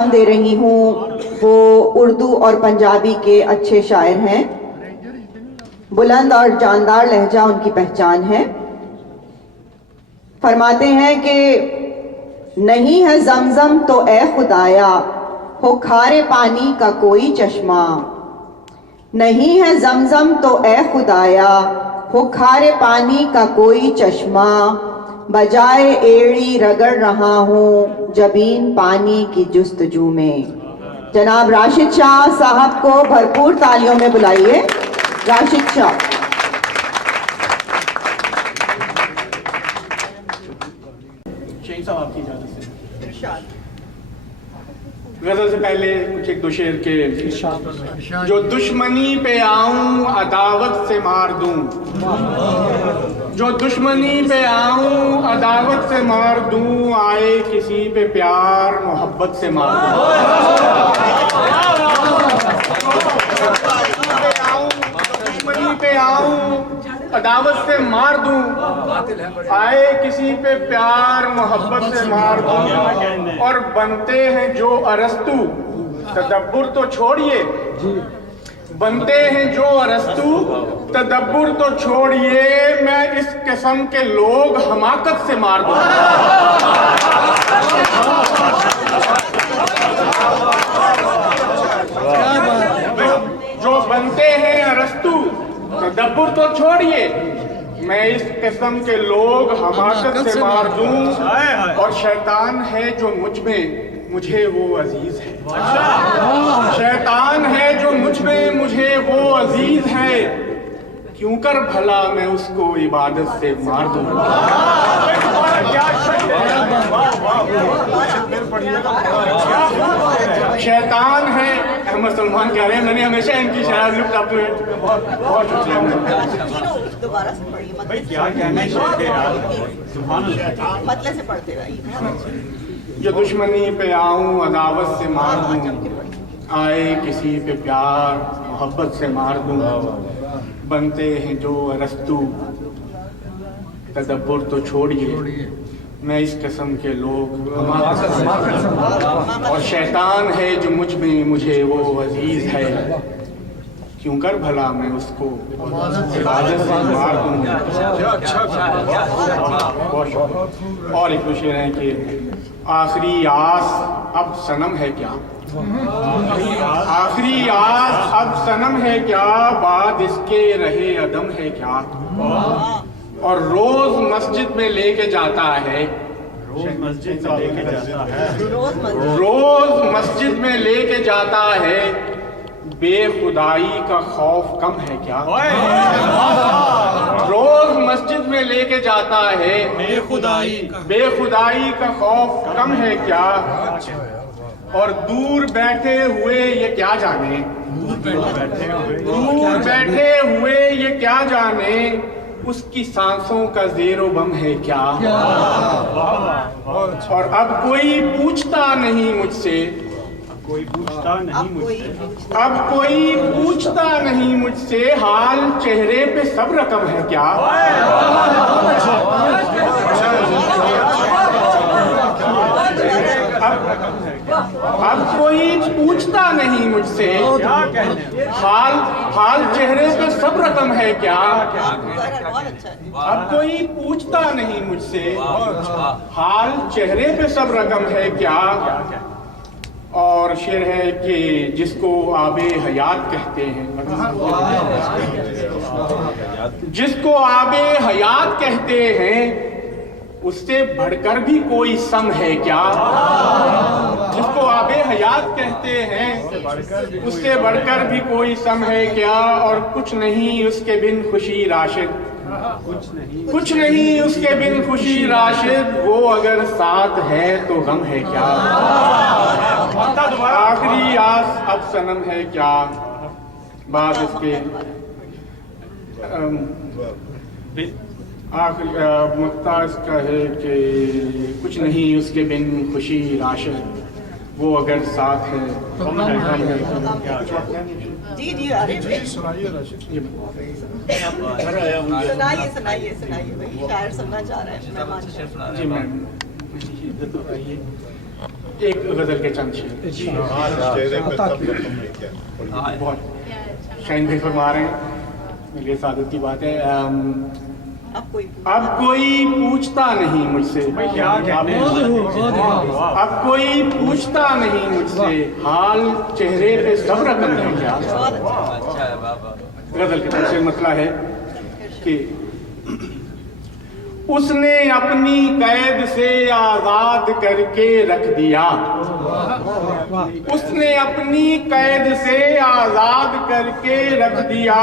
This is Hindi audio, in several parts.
दे रही हूँ वो उर्दू और पंजाबी के अच्छे शायर हैं। बुलंद और जानदार लहजा उनकी पहचान है। फरमाते हैं कि नहीं है जमजम तो ए खुदाया हो खारे पानी का कोई चश्मा। नहीं है जमजम तो ए खुदाया हो खारे पानी का कोई चश्मा। बजाए एड़ी रगड़ रहा हूँ जबीन पानी की जुस्तजू में। जनाब राशिद शाह साहब को भरपूर तालियों में बुलाइए। राशिद शाह। आपकी इजाजत से गजल से पहले कुछ एक दो शेर के। जो दुश्मनी पे आऊं अदावत से मार दूं, जो दुश्मनी पे आऊं अदावत से मार दूं, आए किसी पे प्यार मोहब्बत से मार दूं। दुश्मनी पे आऊं अदावत से मार दूं, आए किसी पे प्यार मोहब्बत से मार दूं। और बनते हैं जो अरस्तु तदब्बुर तो छोड़िए, बनते हैं जो अरस्तु तदब्बुर तो छोड़िए, मैं इस किस्म के लोग हमाकत से मार दूं। जो बनते हैं अरस्तु तदब्बुर तो छोड़िए, मैं इस किस्म के लोग हमाकत से मार दूं। और शैतान है जो मुझ में मुझे वो अजीज है, शैतान है जो मुझ में मुझे वो अजीज है, क्यों कर भला मैं उसको इबादत से मार दूं। शैतान है, अहमद सलमान कह रहे हैं, मैंने हमेशा इनकी शायद लुक अप टू इट। बहुत शुक्रिया। दोबारा से पढ़िए, मतलब से पढ़ते रहिए। जो दुश्मनी पे आऊं अदावत से मार दूं, आए किसी पे प्यार मोहब्बत से मार दूं। बनते हैं जो अरस्तु तदब्बुर तो छोड़िए, मैं इस किस्म के लोग और शैतान है जो मुझ में मुझे वो अजीज है, क्यों कर भला मैं उसको इबादत से मार दूं। और एक शेर है कि आखिरी आस अब सनम है क्या, आखिरी आस अब सनम है क्या, बाद इसके रहे अदम है क्या। और रोज मस्जिद में लेके जाता है, रोज मस्जिद में लेके जाता है, बेखुदाई का खौफ कम है क्या। रोज मस्जिद में लेके जाता है, बेखुदाई का खौफ कम है क्या। और दूर बैठे हुए ये क्या जाने, दूर बैठे हुए ये क्या जाने, उसकी सांसों का जेरो बम है क्या। और अब कोई पूछता नहीं मुझसे, कोई पूछता नहीं मुझसे, अब कोई पूछता नहीं मुझसे, हाल चेहरे पे सब रकम है क्या। अब कोई पूछता नहीं मुझसे, हाल चेहरे पे सब रकम है क्या। अब कोई पूछता नहीं मुझसे, हाल चेहरे पे सब रकम है क्या। और शेर है कि जिसको आबे हयात कहते हैं, जिसको आबे हयात कहते हैं, उससे बढ़कर भी कोई सम है क्या। जिसको आबे हयात कहते हैं, उससे बढ़कर भी कोई सम है क्या। और कुछ नहीं उसके बिन खुशी राशिद, कुछ नहीं उसके बिन खुशी राशिद, वो अगर साथ है तो गम है क्या। आखिरी आस अब सनम है क्या, बाद उसके आखिरी मुक्ताज का है कि कुछ नहीं उसके बिन खुशी राशिद, वो अगर साथ है तो गम है। जी जी, अरे सुनाइए सुनाइए सुनाइए, भाई शायर सुनना चाह रहे हैं। जी मैम। एक गजल के चंद शेर बहुत शाइन भाई फरमा रहे हैं, मेरे लिए सादत की बात है। अब कोई पूछता नहीं मुझसे, अब कोई पूछता नहीं मुझसे, हाल चेहरे पे सब रकम है क्या। गजल के तर्ज से मतलब है कि उसने अपनी कैद से आजाद करके रख दिया, उसने अपनी कैद से आजाद करके रख दिया,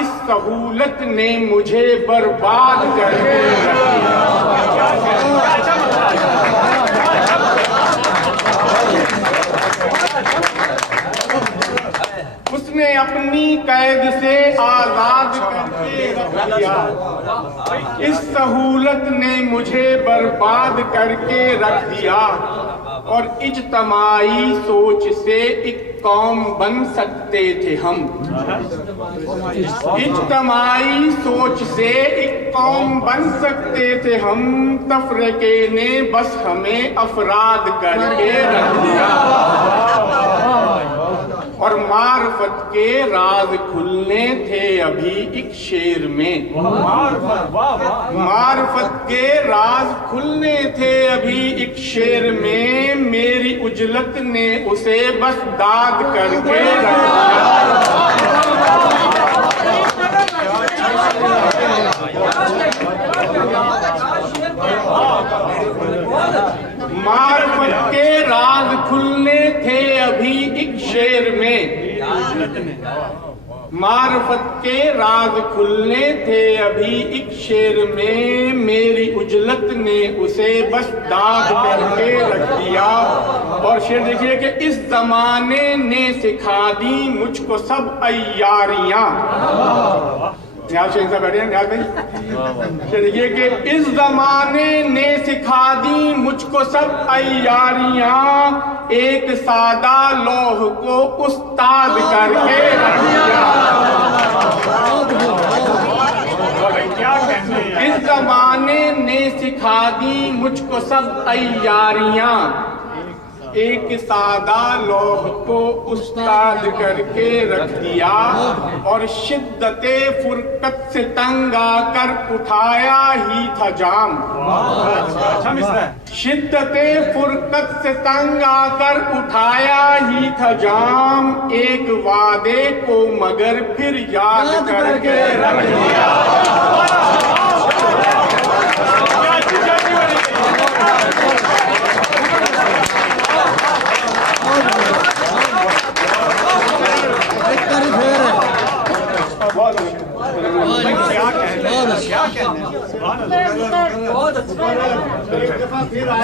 इस सहूलत ने मुझे बर्बाद करके रख दिया। उसने अपनी कैद से आजाद करके रख दिया, इस सहूलत ने मुझे बर्बाद करके रख दिया, और इज्तमाई सोच से एक कौम बन सकते थे हम, इज्तमाई सोच से एक कौम बन सकते थे हम, तफरीके ने बस हमें अफराद करके रख दिया। और मार्फत के राज खुलने थे अभी एक शेर में, मार्फत के राज खुलने थे अभी एक शेर में, मेरी उजलत ने उसे बस दाग करके रख दिया। मार्फत के राज खुलने थे अभी एक शेर में, मार्फत के राज खुलने थे अभी एक शेर में, मेरी उजलत ने उसे बस दाग करके रख दिया। और शेर देखिए कि इस जमाने ने सिखा दी मुझको सब अय्यारियां, न्याज से बैठे हैं न्याज भाई। देखिए कि इस जमाने ने सिखा दी मुझको सब अय्यारियां, एक सादा लौह को उस्ताद करके रख दिया। इस जमाने ने सिखा दी मुझको सब अय्यारियां, एक सादा लौह को उस्ताद करके रख दिया, और शिद्दते फुरकत से तंग आकर उठाया ही था जाम, शिद्दते फुरकत से तंग आकर उठाया ही था जाम, एक वादे को मगर फिर याद करके रख दिया।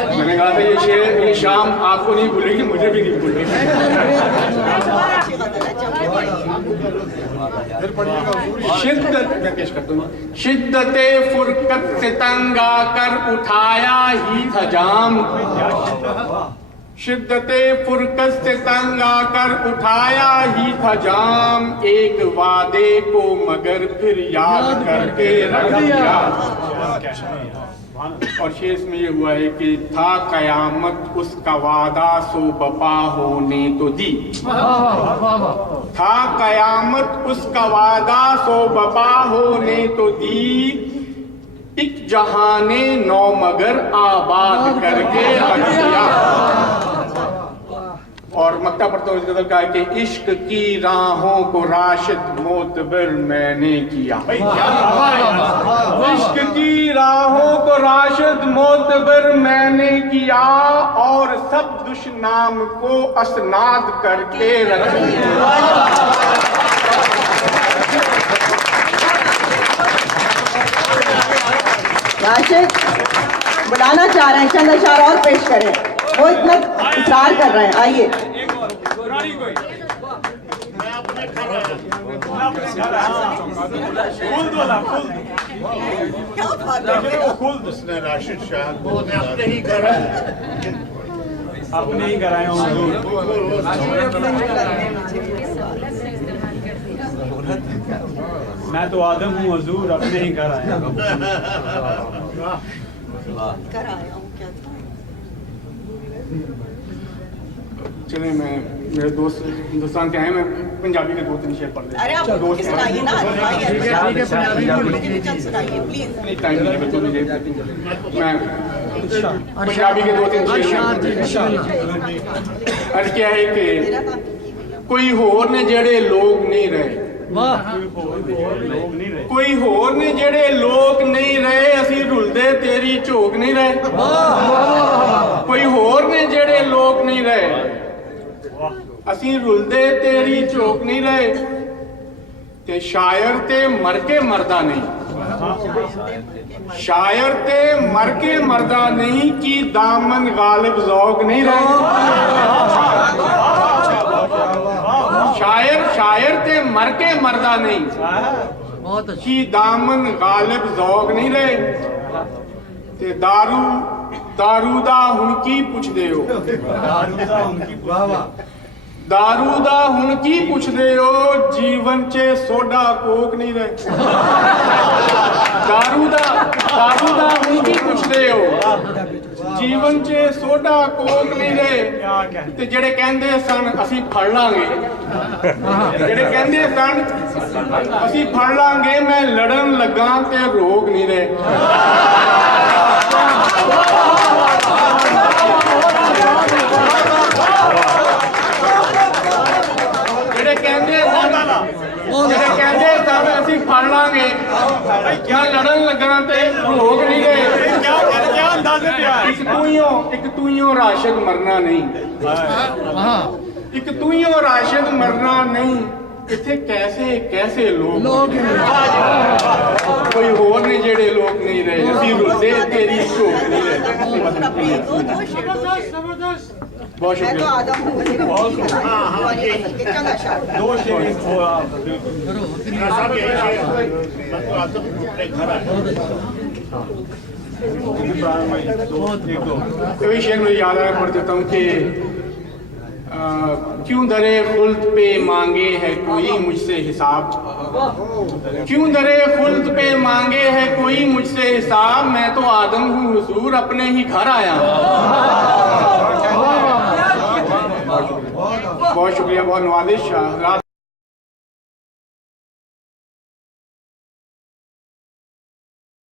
मैंने कहा था ये शाम आपको नहीं भूलेगी, मुझे भी नहीं भूलेगी। शिद्दते फुरकत से तंग आकर उठाया ही था जाम, शिद्दते फुरकत से तंग आकर उठाया ही था जाम, एक वादे को मगर फिर याद करके रख दिया। और शेष में ये हुआ है कि था कयामत उसका वादा सो बपा होने तो दी, था कयामत उसका वादा सो बपा होने तो दी, एक जहाने नौ मगर आबाद करके रख दिया। और मक्ता पढ़ता हूँ इस गजल का कि इश्क की राहों को राशिद मोतबर मैंने किया, इश्क की राहों को राशिद मोतबर मैंने किया, और सब दुश्मनाम को असनाद करके रख दिया। राशिद बुलाना चाह रहे हैं, चंद अशार और पेश करें, वो इतना इंतजार कर रहे हैं। आइए उसने राशिद शाह अपने ही कराए मैं तो आदम हूँ हुजूर, अपने ही कराए कराया हूँ क्या था? चले मैं मेरे दोस्त हिंदुस्तान के आए, मैं पंजाबी के 2-3 शेर पढ़ देता अरे आप हूं। दोस्त सुनाइए ना, सुनाइए मुझे भी चंद सुनाइए प्लीज। नहीं टाइम नहीं है बिल्कुल मुझे, मैं पंजाबी के 2-3 शेर अर्ज क्या है कि कोई होर ने जेड़े लोग नहीं रहे, कोई होर ने जेड़े लोग नहीं रहे, असी रुलदे तेरी झोक नहीं रहे। कोई होर ने जेड़े लोग नहीं रहे, असी रुलदे तेरी झोक नहीं रहे। ते शायर ते मर के मरदा नहीं, शायर ते मर के मरदा नहीं, की दामन गालिब ज़ौक नहीं रहे। शायर ते मर के मरदा नहीं, की दामन गालिब ज़ौक नहीं रहे। ते दारू दा हुण की पुछदे हो, दारू दा हुण की पुछदे हो, जीवन च सोडा कोक नहीं रहे। दारू दा हुण की पुछदे हो, जीवन च सोडा कोक नहीं रहे। ते जेड़े कहंदे सन असी फड़ लांगे, जेड़े कहंदे सन असी फड़ लांगे, मैं लड़न लगा ते रोक नहीं रहे। जेड़े कहंदे सन असी फड़ लांगे, क्या लड़न लगा ते रोक नहीं रहे। एक तू ही हो राशिद मरना नहीं, एक तू ही हो राशिद मरना नहीं। इत्थे कैसे कैसे लोग कोई होर ने जेड़े लोग नहीं रहे, असी रुलदे तेरी झोक नहीं रहे। दो शेर बहुत मैं तो शुक्रिया। आदम हूँ, मुझे चंद अशार। दो शेर कभी शेर मुझे याद आया, पढ़ देता हूँ कि क्यों दरे खुल्द पे मांगे है कोई मुझसे हिसाब, क्यों दरे खुल्द पे मांगे है कोई मुझसे हिसाब, मैं तो आदम हूँ हुजूर अपने ही घर आया। बहुत शुक्रिया, बहुत नवाजिश।